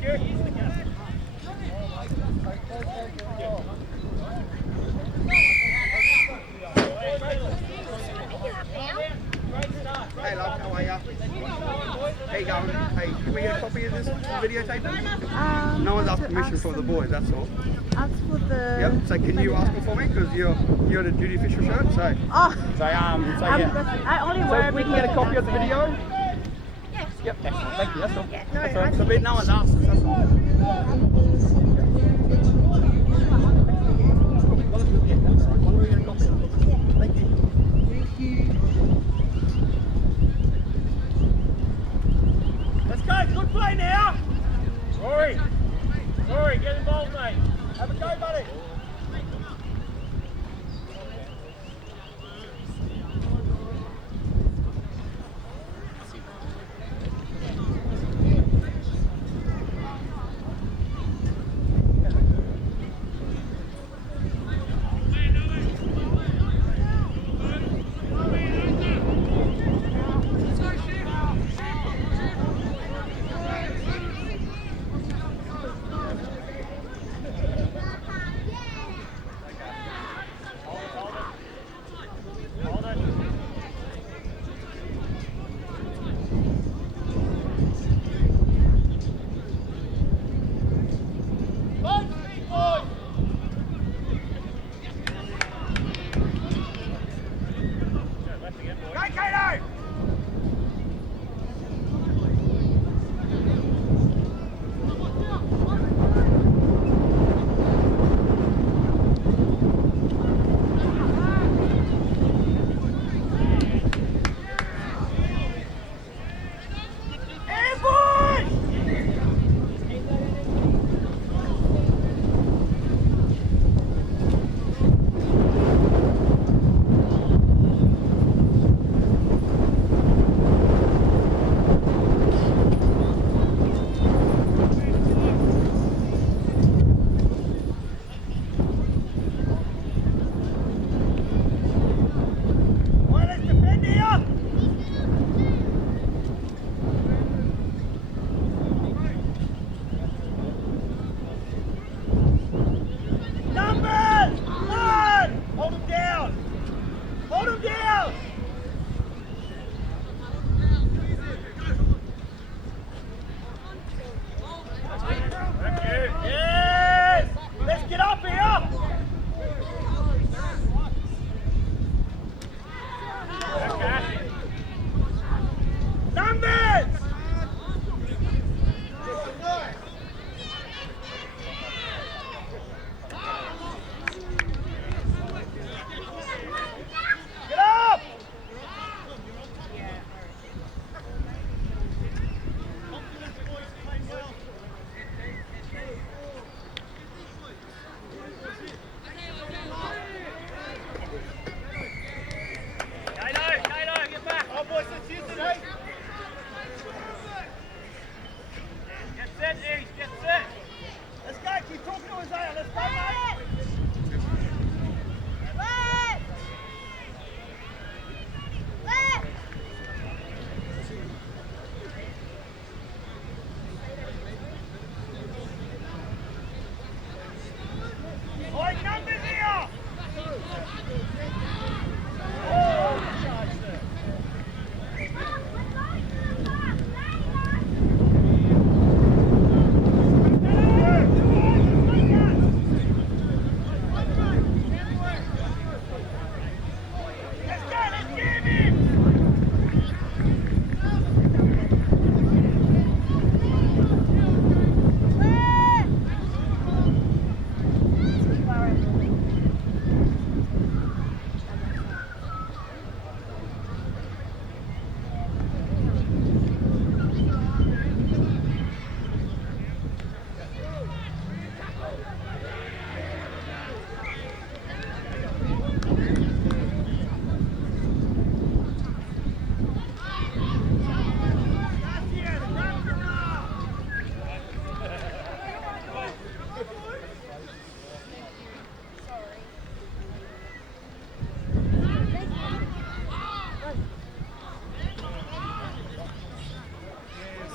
Hey love, how are ya? How you going? Hey, can we get a copy of this videotape? No one's asked permission for the boys, that's all. Ask for the... Yep, so can you ask them for me? Because you're the duty official shirt, so... Oh! So, yeah. I only wear So we can get a copy of the video? Yes. Yep, excellent, thank you, that's all. Yeah, no, That's all. So no one's asked us, that's all. Thank you. Let's go, good play now! Rory, get involved, mate. Have a go, buddy.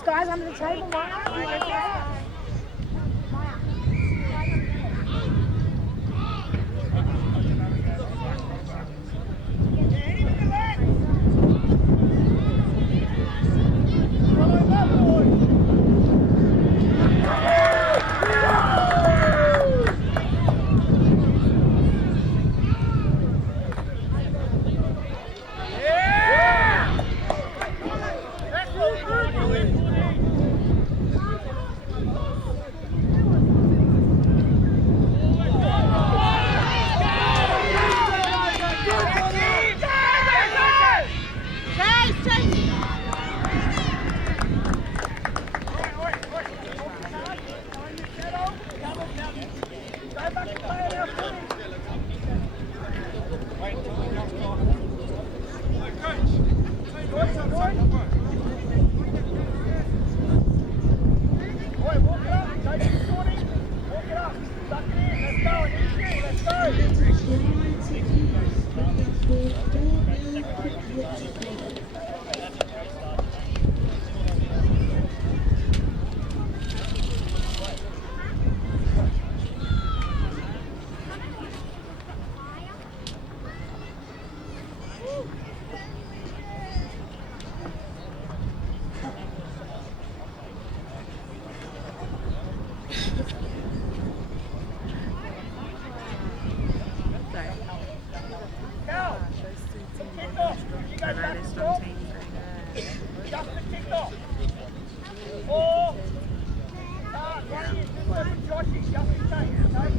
Guys under the table, why not?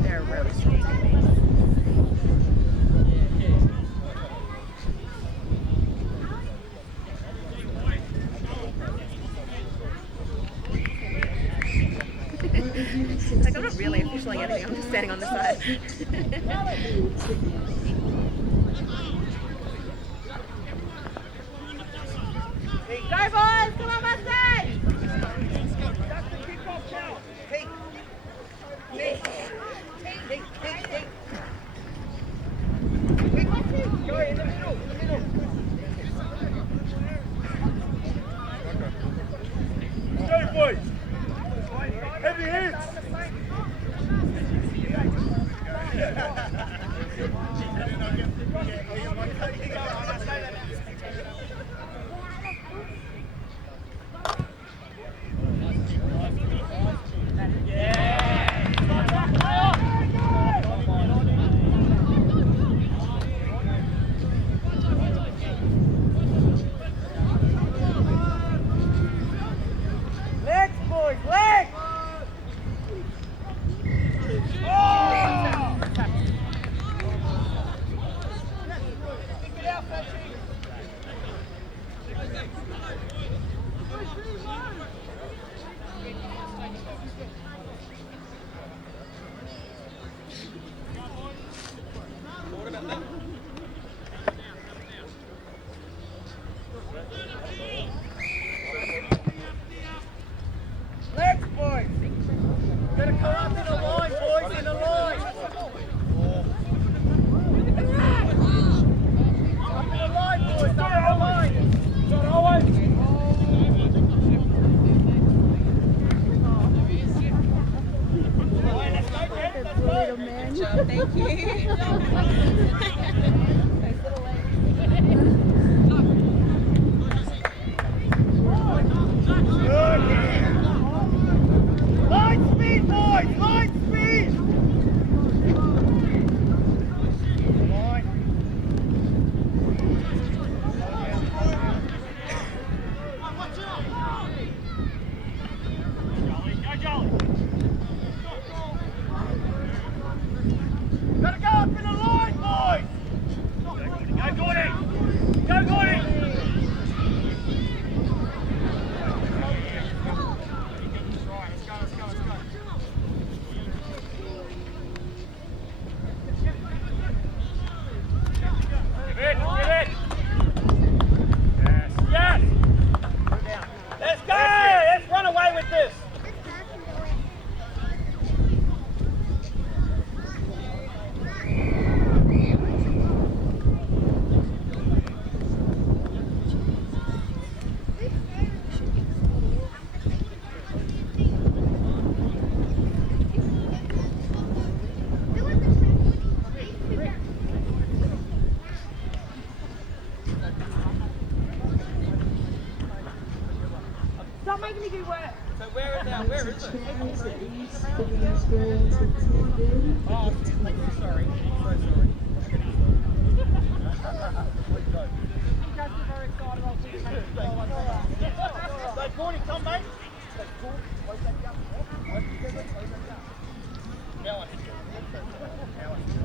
They're really sweet. Like, I'm not really officialing anything, I'm just standing on the side. Go boys! Come on, Mustang! That's the kickoff now. Hey. Hey. Hey. Hey. Go in the middle. In the middle. Go, boys. Heavy hits. Legs, boys, legs! Oh! Pick it out, Patrick. Legs, boys! Gotta come up in a line, boys, in a line! Up in a line, boys, up in a line! Got Owen! Little man. Good job, thank you. Line speed, boys! Line speed! Line. Go, Jolly! Gotta go up in the line, boys! Go, Gordy! Go, Gordy! Get it! Yes, yes! Let's go! Let's run away with this! Stop making me do work. So where is it? Where is it? Oh, sorry. So sorry. So, Gordy, come, mate. Now I hit you. Now I hit you.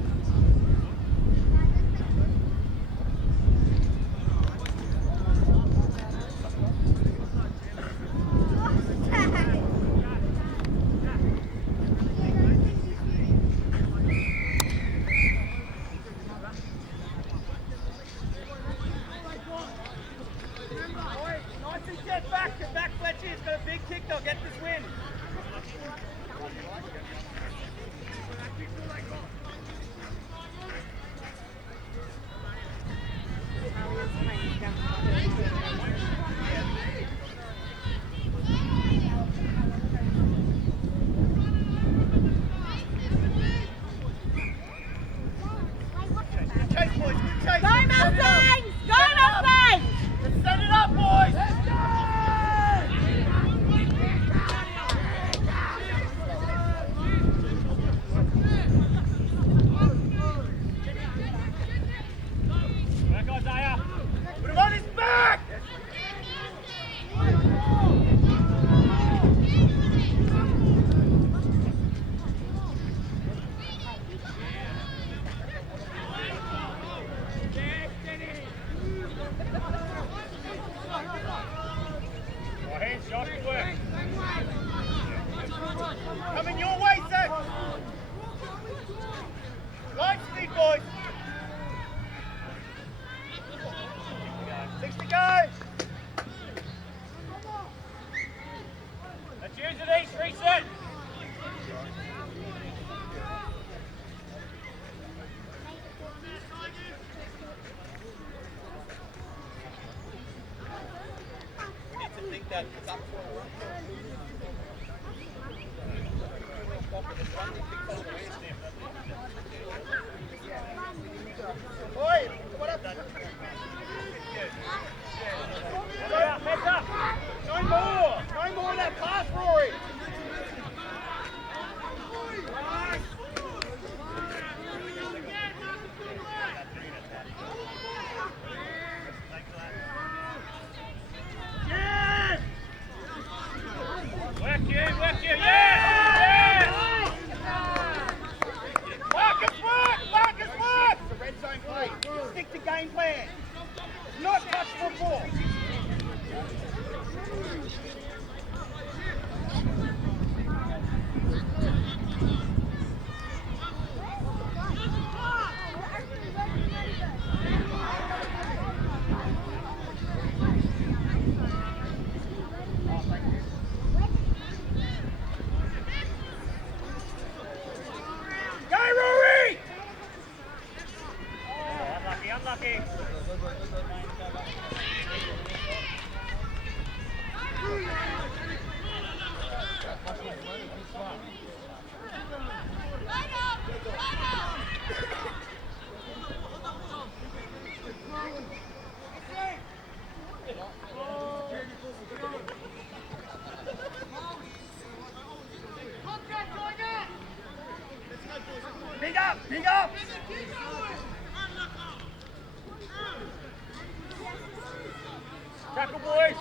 Coming your way, Zach. Line speed, boys. 6 to go. Let's use it, East. Reset. Oi, what up? Heads up. No more of that pass, Rory. Work you, yeah! Marcus, work! It's a red zone play. Stick to game plan. Not touch football. Unlucky. Big up! Tackle, boys!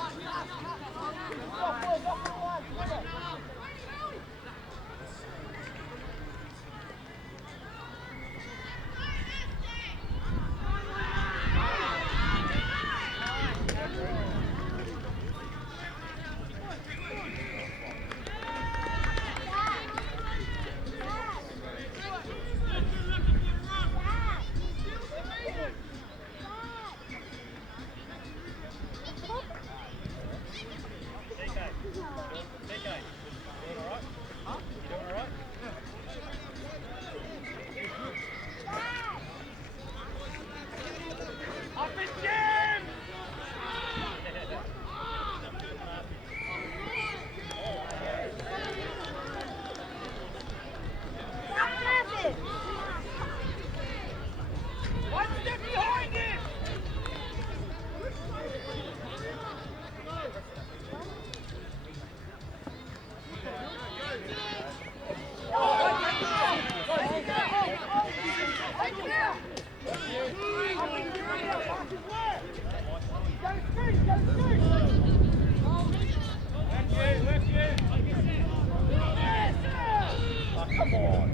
Come on.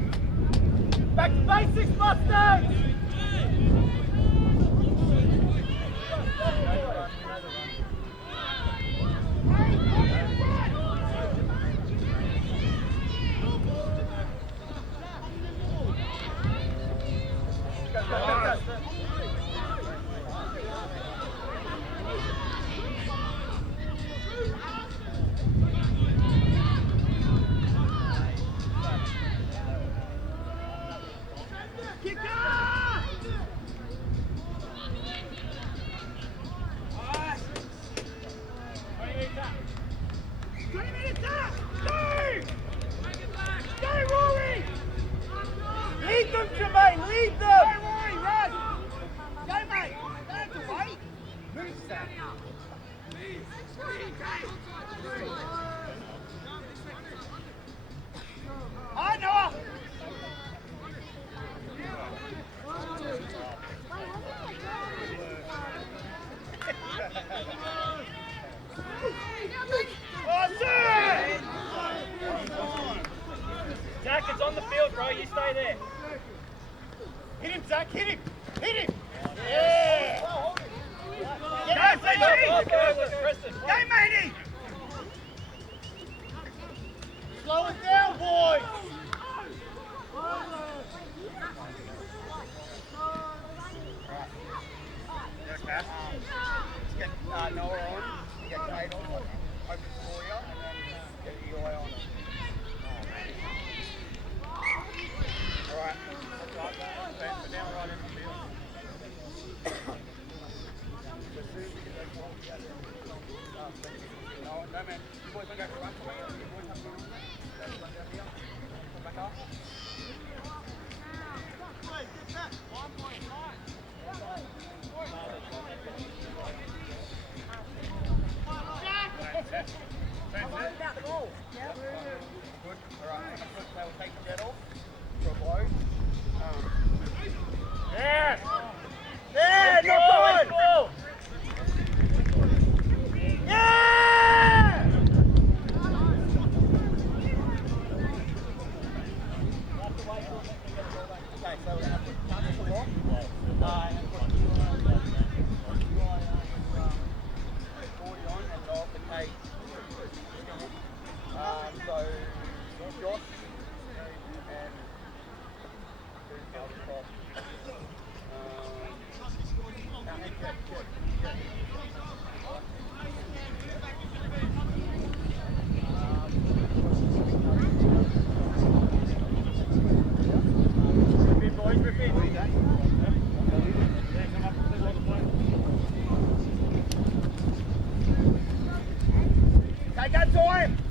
Back to basics, Mustangs! Lead them, Jermaine! Lead them! Go, Rory, run! Go, mate! Don't have to wait! Move, Sam! Hi, Noah! Zach, it's on the field, bro. You stay there. Hit him, Zach. Hit him. Hit him. Yeah. Go, matey. Slow it down, boys.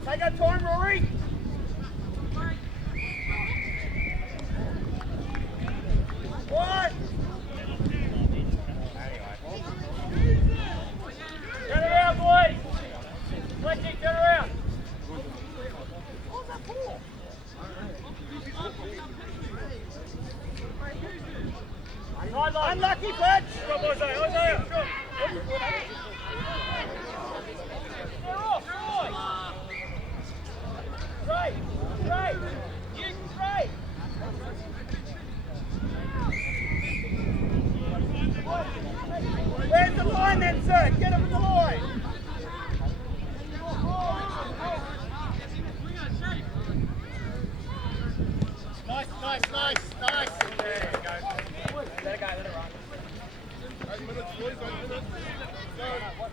Take our time, Rory! What? Turn around, boys! Fletching, turn around! What was that for? Unlucky, Fletch! Go, boys, Isaiah! Go! They're off! Right! Right! You right! Where's the line then, sir? Get him to the line! Nice! There you go. Let it go, let it run. 8 minutes, boys, 8 minutes.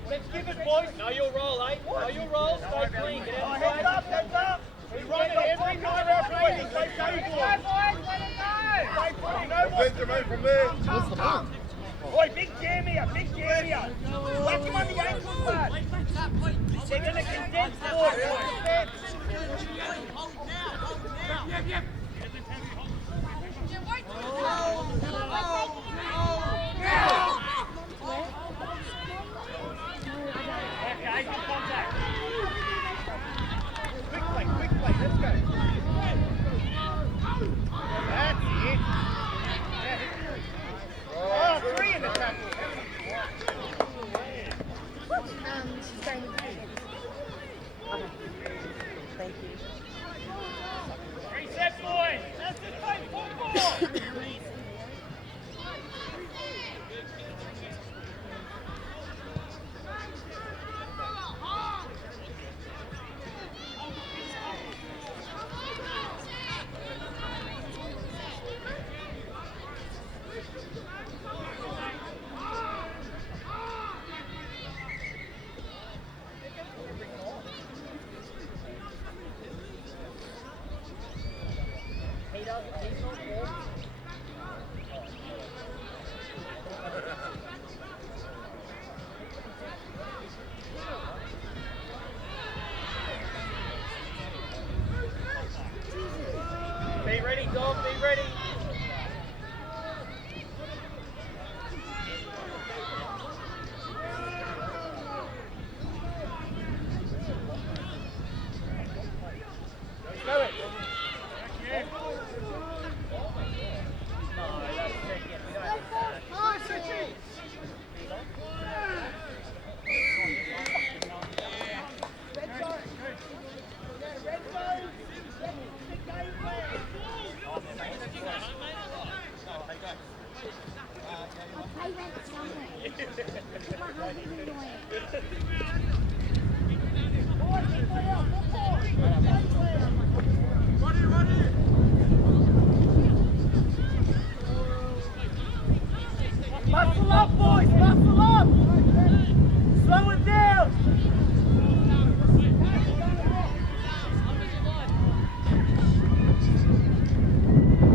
Let's give it, boys. No, you'll roll, eh? No, you'll roll. Stay clean. Get out. Heads up, heads up. We run it every time our boys. Stay safe, boys. Stay clean. No more. Jermaine from there. What's the ball? Boy, big jam here. Whack him on the ankles, lad. They're going to condense, boys. Okay, good contact. Quick play, let's go. That's it. Oh, 3 in the tackle. She's saying okay. Thank you. 3 sets, boys. That's it, play football. Be ready, dog, be ready. Go it. Muscle up, boys! Muscle up! Slow it down!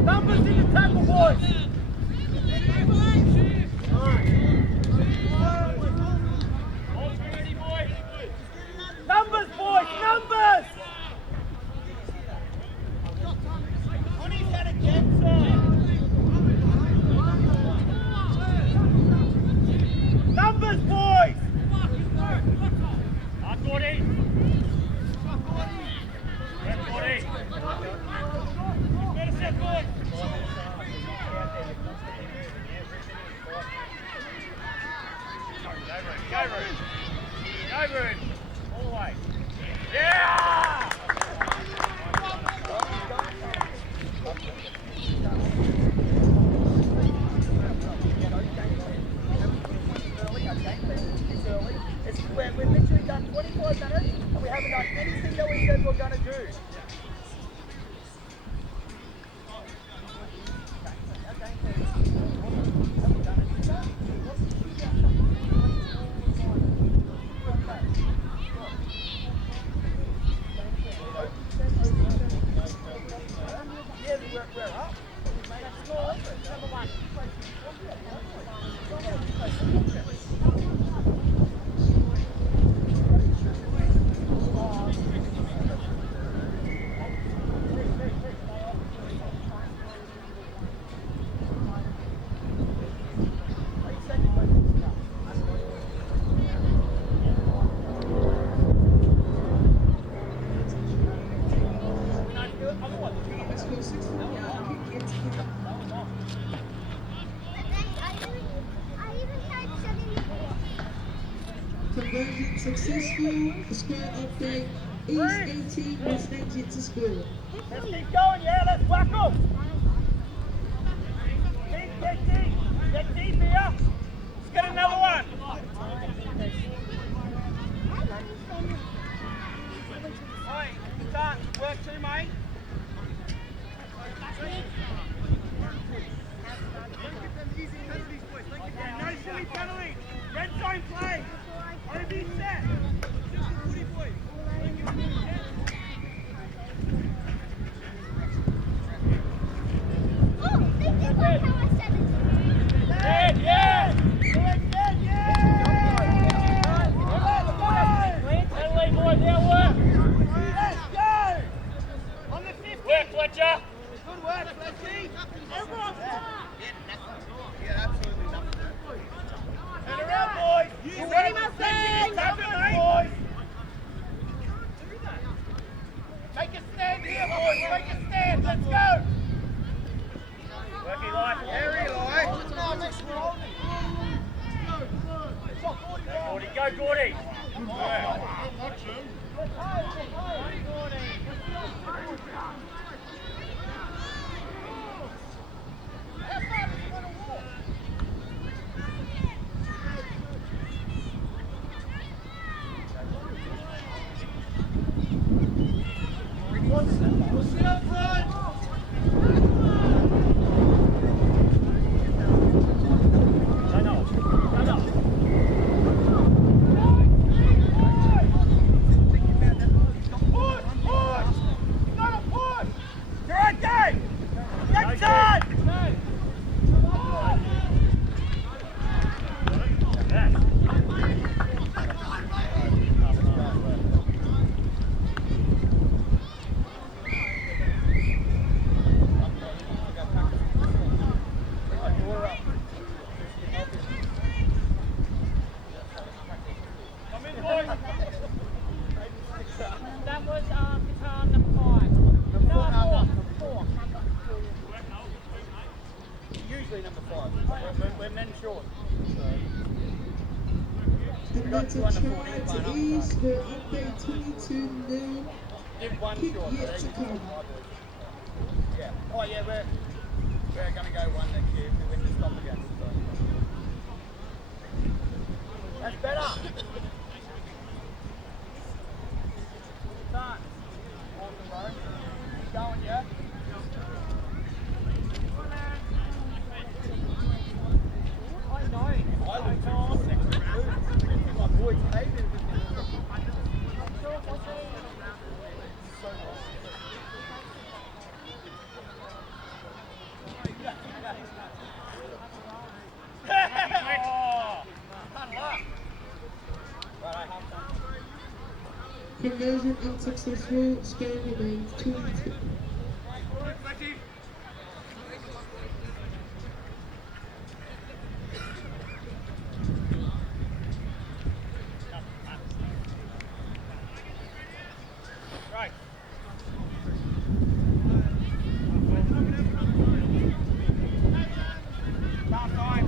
Numbers in the tackle, boys! Numbers, boys! Numbers! On his head again, sir! Numbers, boys! Up 14. Left 14. Better set, boys. Go, Rude. Go, Rude. All the way. Yeah! We've literally done 25 minutes and we haven't done anything that we said we're going to do. Score 64. Kick into kick. Conversion successful. The score update. East 18, West 18 to score. Let's keep going, yeah, let's whack up. Get deep here. Let's get another one. Alright, start. Work two, mate. No silly penalties. Red zone play. OB set. Dead, yeah! Dead, yeah! Penalty, boys, now work. Let's go! On the 50. Work, Fletcher. Good work, Fletchy. Everyone start. Turn around, boys. You ready, Mustang? Tap it, mate. Boys. Make a stand here, boys. Make a stand. Let's go. Work, Eli. Here, Eli. Gordy, go, Gordy. That was guitar number 5. No, 4. Usually number 5. We're men short. Converted try to East. Score update 22-0. Give one Kick short. yet to come. Yeah. Oh yeah, we're going to go one next year if we win the stop again. So. That's better. Start. On the road. Keep going, yeah? I know. I look forward next week. My boys hate it. Conversion unsuccessful. Score remains 2-2. Right. Start time.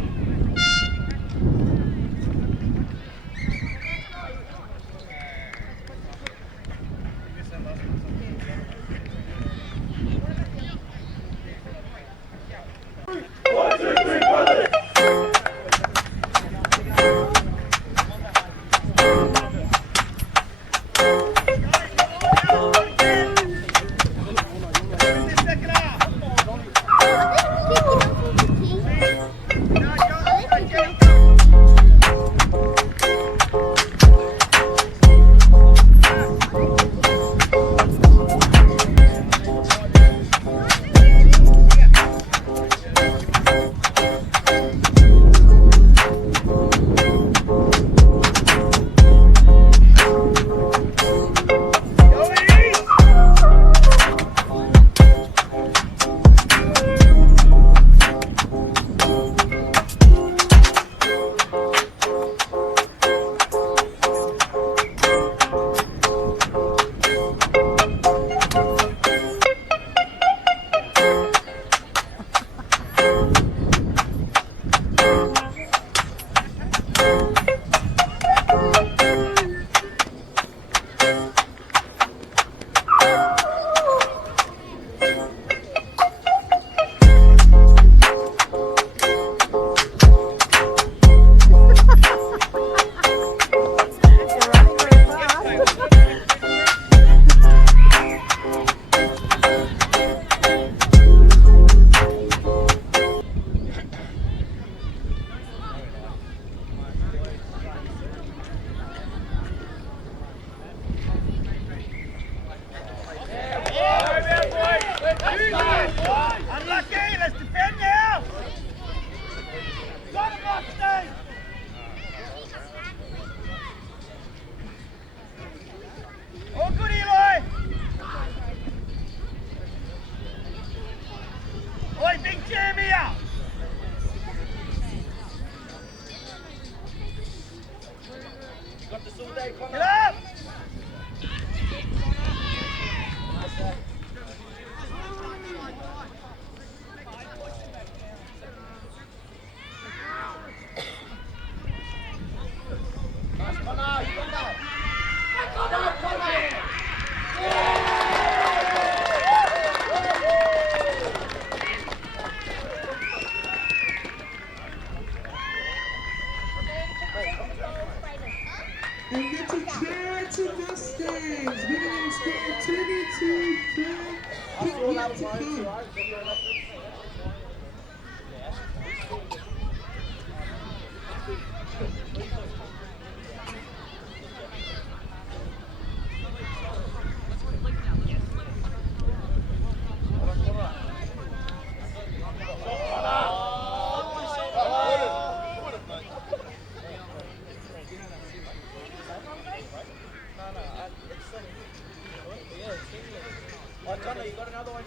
You got another one?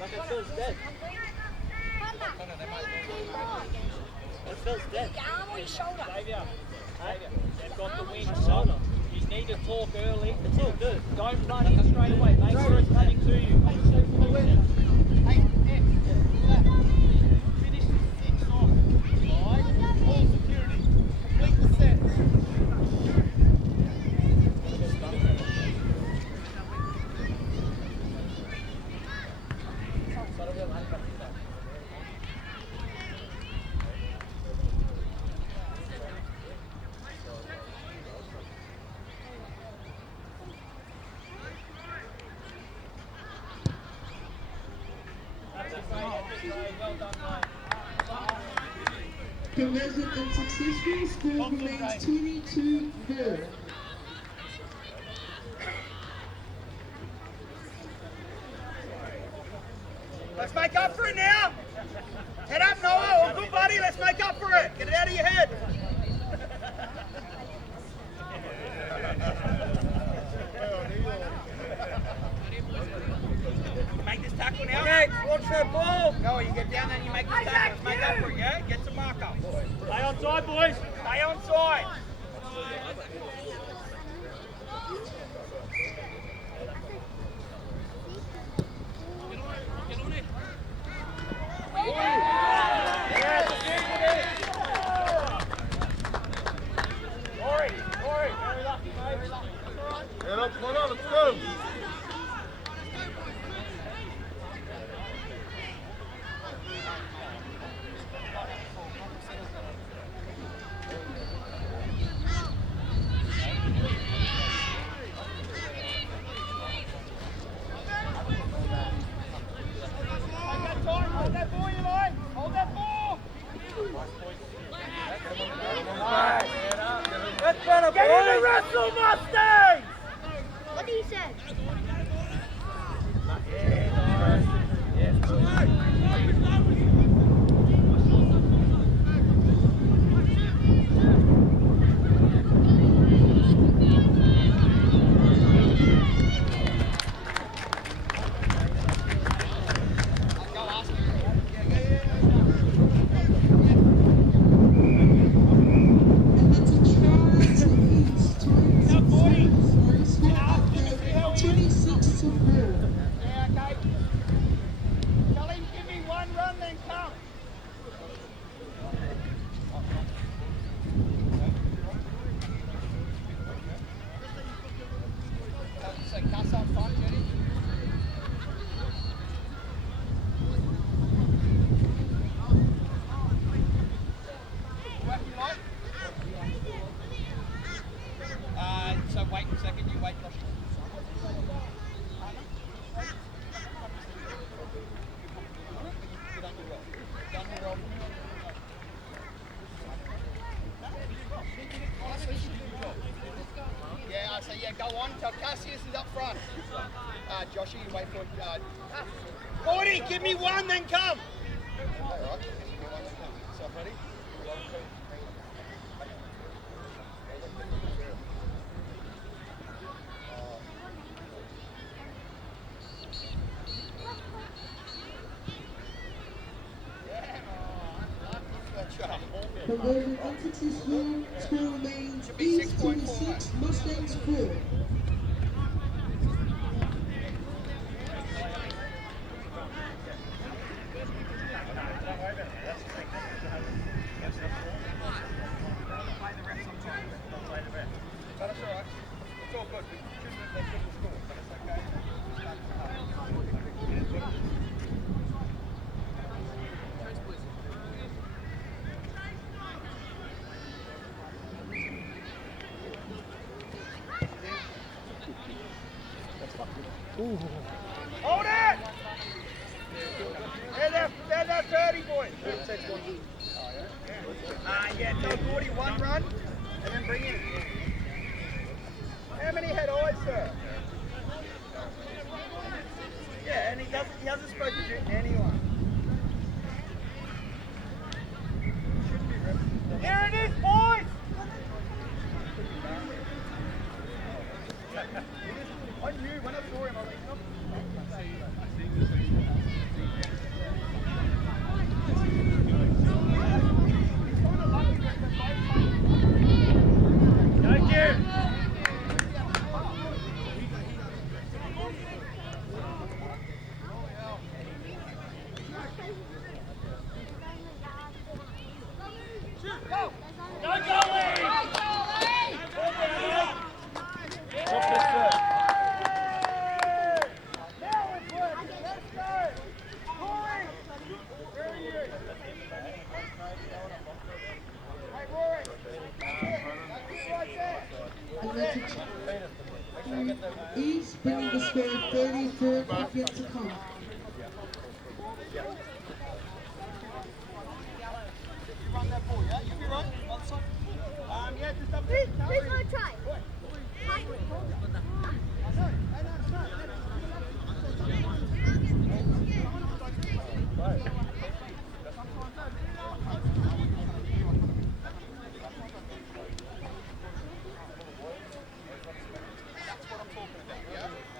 Like it feels dead. It feels dead. Your arm or your shoulder? Xavier, they've got the wing shoulder. You need to talk early. It's all good. Don't run in straight away. Make sure it's coming to you. Finish the 6 off. Right? All security. Complete the set. Conversion unsuccessful. Score remains 22-4. Let's make up for it now. Head up, Noah. All good, buddy. Let's make up for it. Get it out of your head. Make this tackle now. Okay, watch that ball. Go, you get down there and you make this tackle. Let's make up for it, yeah? Get some mark up. Stay on side, boys. Stay on side. Get up, come on, let's go. Hold that ball, Eli. Hold that ball. That's better, boys. Get in the wrestle, Mustangs! What did he say? And that's a try to East. 26-4. Yeah, okay. Tell him, give me one run, then come. So cuss up front, Jenny. So wait a second, you wait, Josh. Yeah, so yeah, go on. Tell Cassius is up front. Joshy, you wait for Gordy, give me one, then come. All right. So ready? Conversion unsuccessful. Score remains East 26, Mustangs 4. That's all right. It's all good. They shouldn't score, but it's okay. Hold it! ready, boys. Yeah, tell Gordy one run, and then bring in. How many had eyes, sir? Yeah, and he hasn't spoken to anyone. Here it is, boys! I knew when I saw him, I was like, thank you. Advantage East, bringing the score 34 yet to come. Run that ball, yeah? You'll be right. On the side. Yeah, just up Who's gonna try?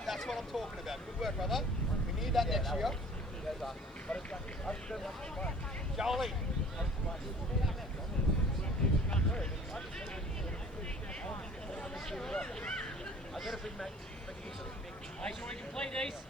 That's what I'm talking about. Good work, brother. We need that next year. Jolie. Nice, you complete, Ace.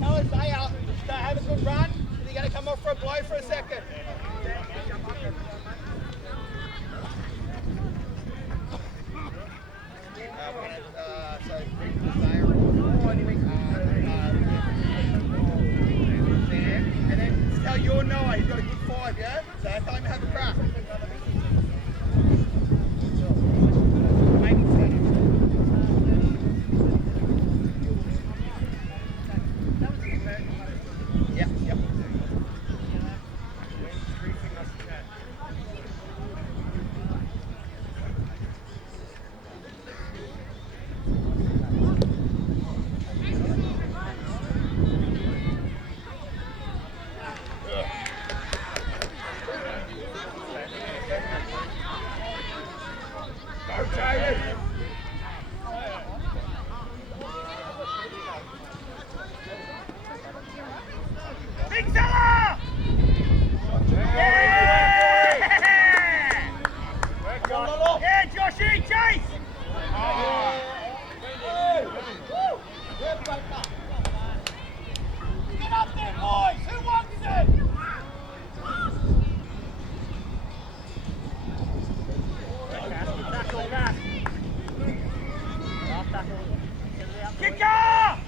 Tell us, hey, have a good run. And you're going to come off for a blow for a second. And then tell your Noah he's got a good 5, yeah? So I thought him have a crack. Yep, yep. Big fella! Yeah! Yeah, Joshy, chase! Get up there, boys! Who wants it? Kicker!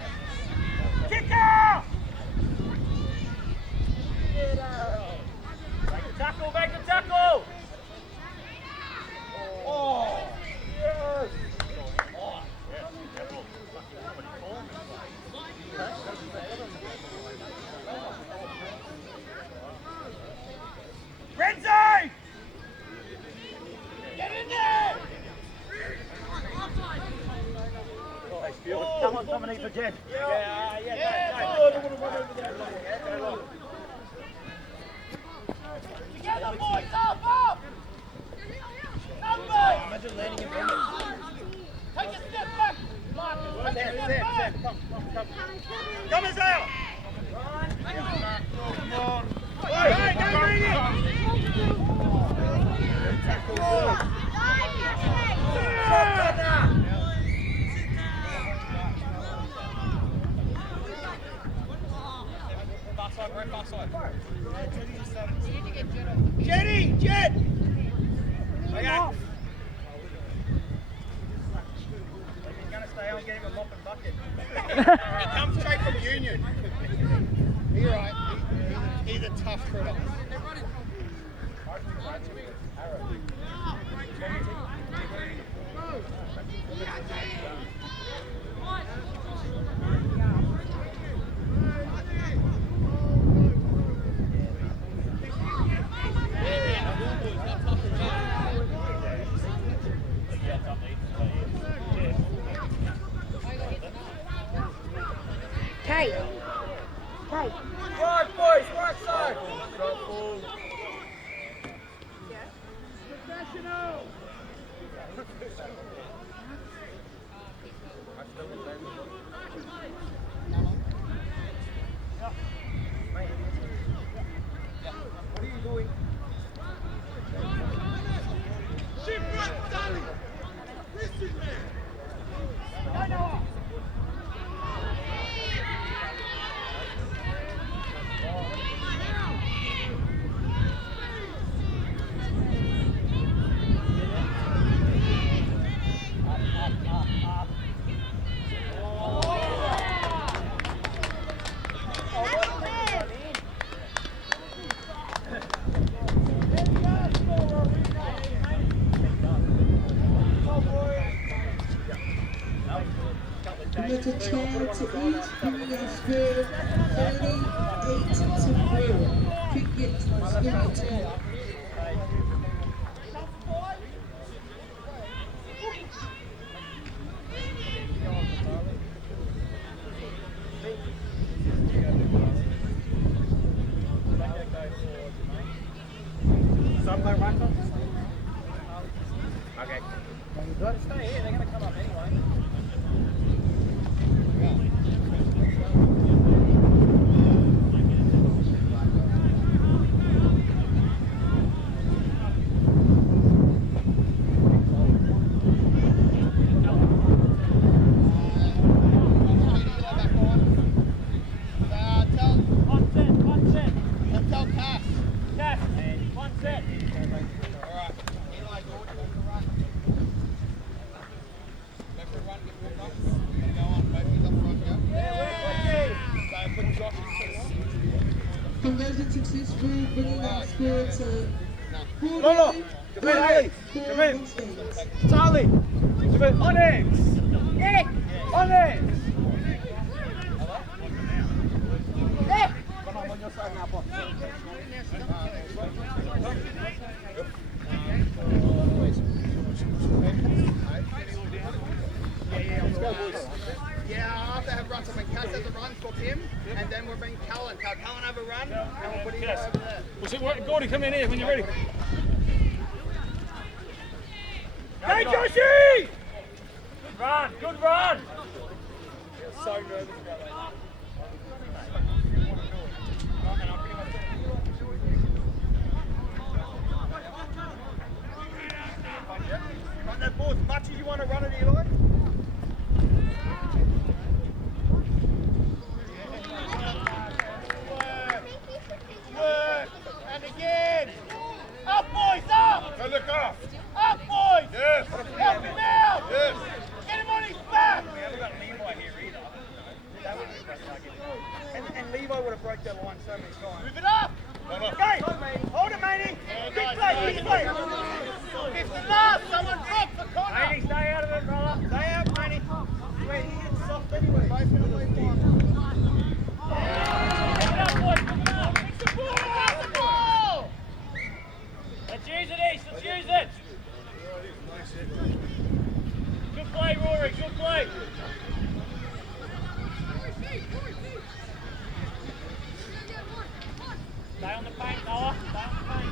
Kicker! Tackle, make a tackle! Oh! Yes! Renzi! Get in there! Someone needs a jet. Together, boys! Up, up! Number! Imagine landing in front of Take a step back! Marcus, take a step back! Come, Isaiah! Come on! Hey, don't bring it! right far side. Jetty! Jet! Okay. He's going to stay on, get him a mop and bucket. He comes straight from Union. You're right. He's a tough critter. Kate. Kate. Right, boys, right side. What are you doing? Ship right, Sally. Listen, man. Let a child to each bring their spirit, 38 to 4. Cricket has limited. Some play right top? Okay. Good. Stay here, they're going to come up anyway. Tell Cass. Yes, one set. Alright. Eli, George, run. Go for a run, get warmed up. Go on, both up front, yeah? So put Josh in. Conversion successful, bringing their spirit to 4. No. Come in, Ali. Come in. Charlie. Come in. Onyx. Nick! Onyx. Nick! Come on your side now, boss. Let's go, boys. Yeah, after have run, so when Cass has a run, book him, and then we'll bring Callan. Callan have a run, and we'll put him Yes. over there. Well, see, Gordy, come in here when you're ready. Hey, Joshy! Good run, good run! So nervous about that. Run that ball as much as you want to run it, Eli. Work, and again. Up, boys, up! Go look up. Up, boys! Yes. Help him out! Yes. Get him on his back! We haven't got Levi here either. That would be the best target. And Levi would have broke that line so many times. Move it up! Okay, hold it, Maney. Big play, big play. It's the last! Someone drop the corner! Maney, stay out of it, brother. Stay out, Maney. Wait, he gets soft anyway. Both in the lead one. Pick it up, boys, pick it up. Fix the ball! Fix the ball! Let's use it, East, let's use it. Good play, Rory, good play. Stay on the paint, Noah. Stay on the paint.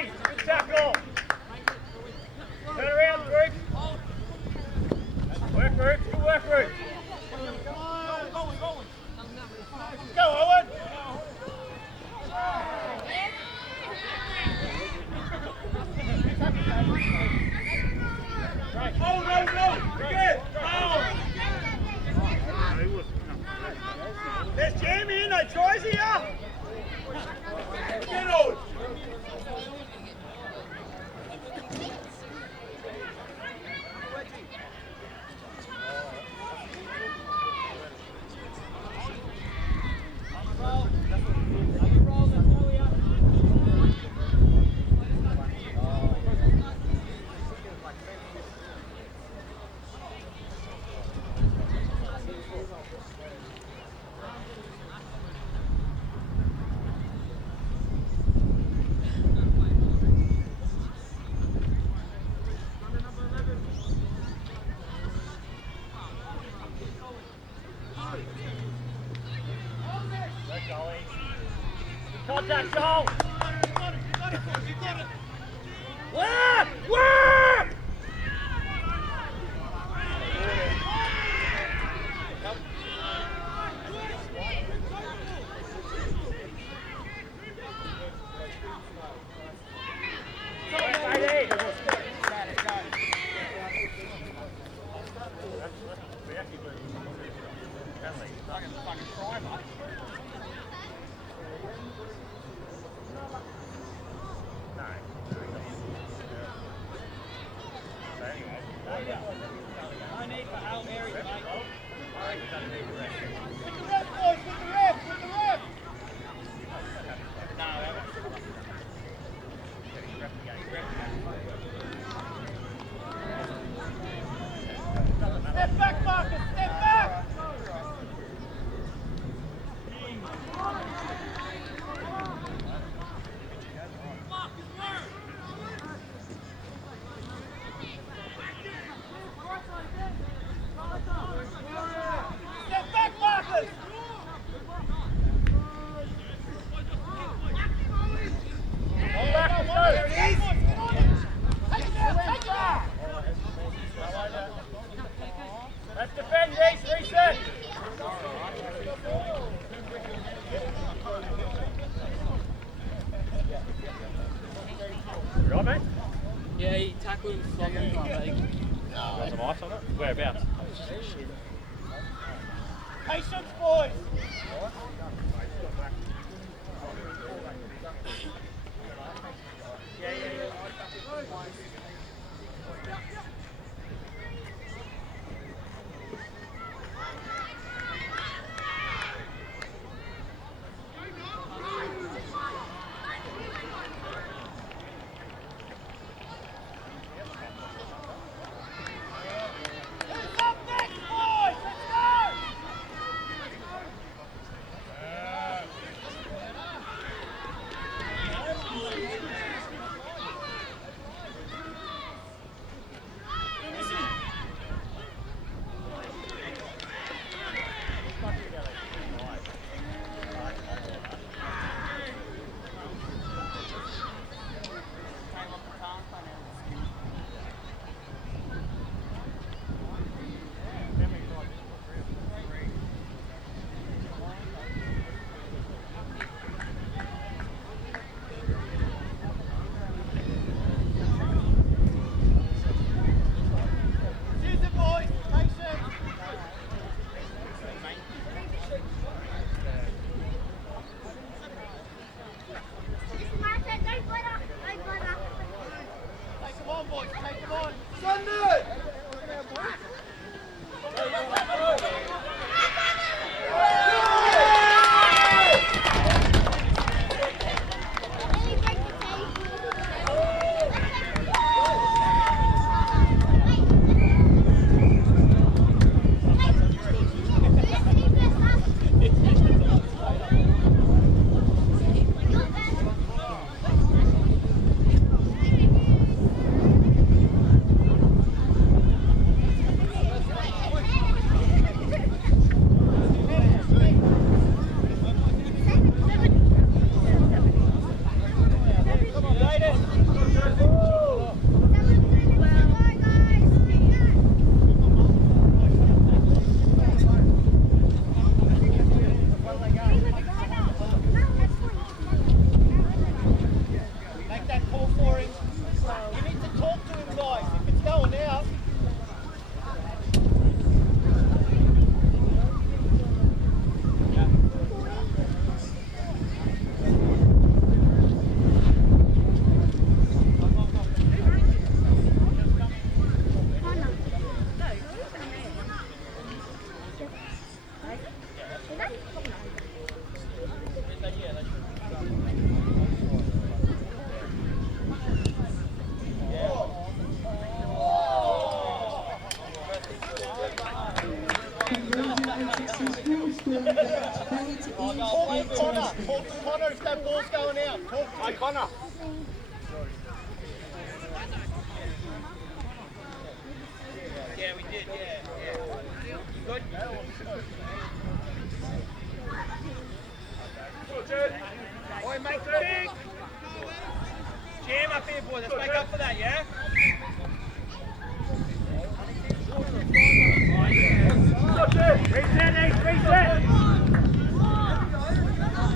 Reese. Good tackle. Turn around, group. Work, group. Good work, group. Go, Owen. Right. Oh, no. Good. Oh. There's Jamie in there. Troy's here. Get on. Contact, Joel! Work! Work! Step back, Marcus! Step back! Step back, Marcus! Hold back, let's go! Take it down, take it out! Let's defend, Reese, reset! You all right, mate? Yeah, he tackled him flogging, I think. Got some ice on it? Whereabouts? Patience, boys! Who's up next, boys? Let's go! Susan, boys, patience. Take them on, boys, take them on. Sunday! number 48 Connor, Tasker. talk to Connor if that ball's going out. Talk to Connor. Yeah, we did, yeah. Good? Oi, make it big. Jam up here, boys. Let's make up for that, yeah? Reset.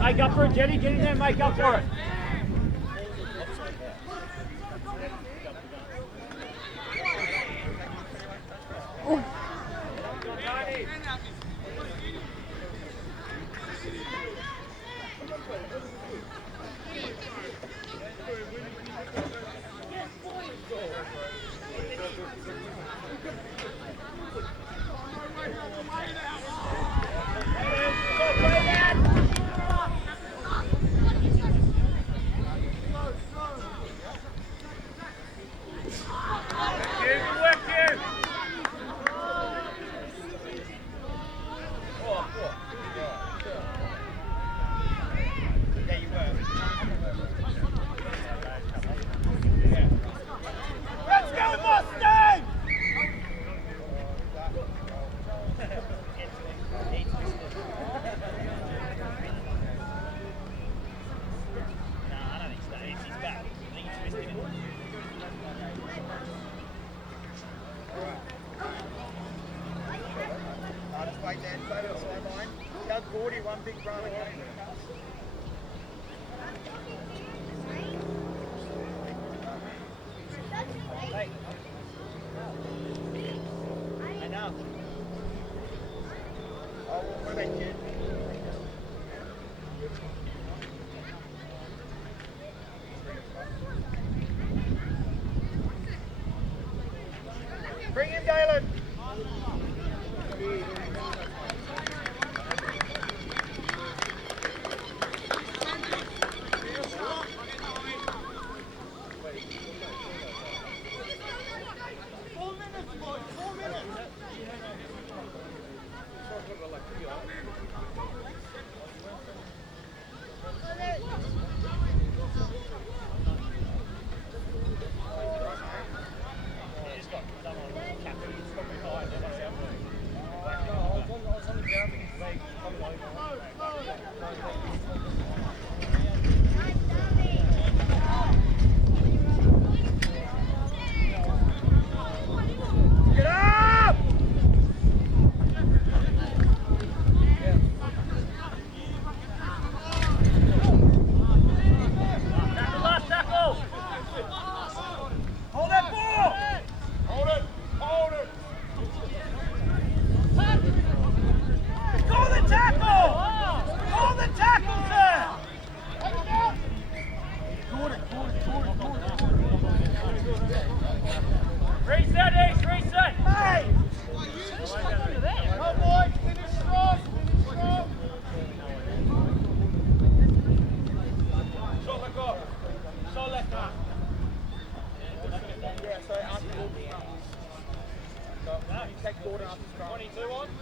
Make up for it, Jenny. Get in there and make up for it. Like that, so the sideline. Doug Gordy, one big run again. Hey. I know. Oh, what about you? Bring him, Galen.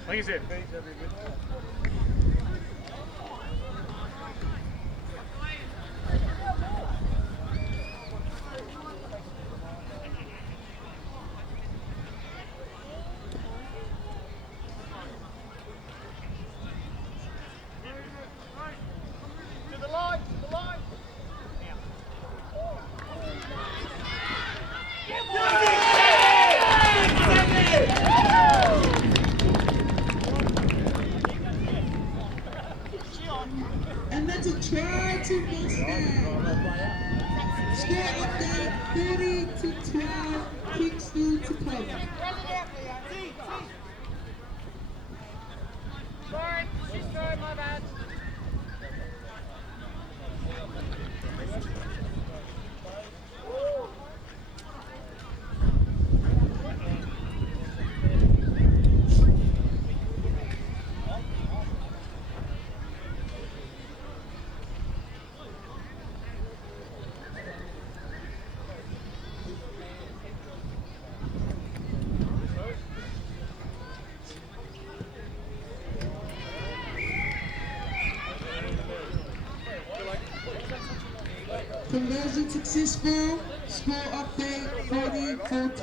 Like I said, To the line, to the line. Possession successful. Score update 40-14.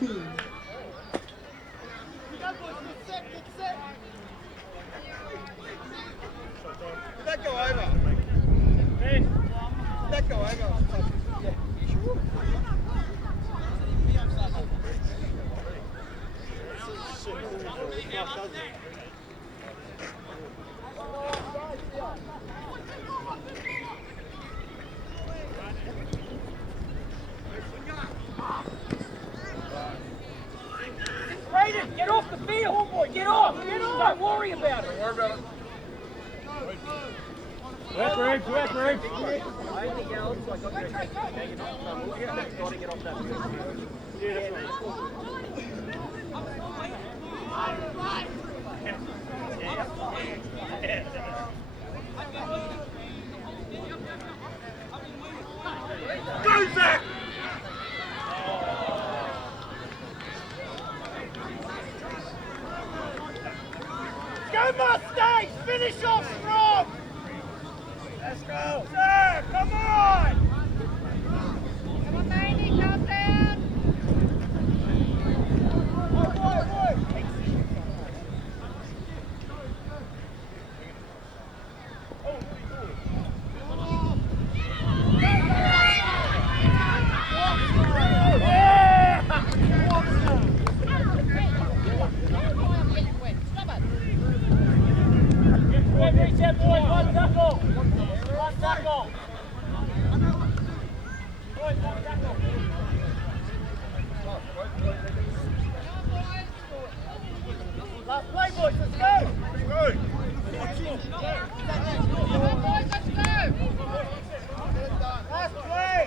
Did that go over? Did that go over? Yeah. You sure? Brayden, get off the field! Boy, get off! Don't worry about it! Work, Reeves, work, Reeves. Anything else? I got your taking off. Got to get off that field. Go, Zach! Go Mustangs! Finish off strong! Let's go! Sir, come on! Come on, Maney, calm down! Reset, boys, one tackle! One tackle! Boys, one tackle! Last play, boys, let's go! Last play!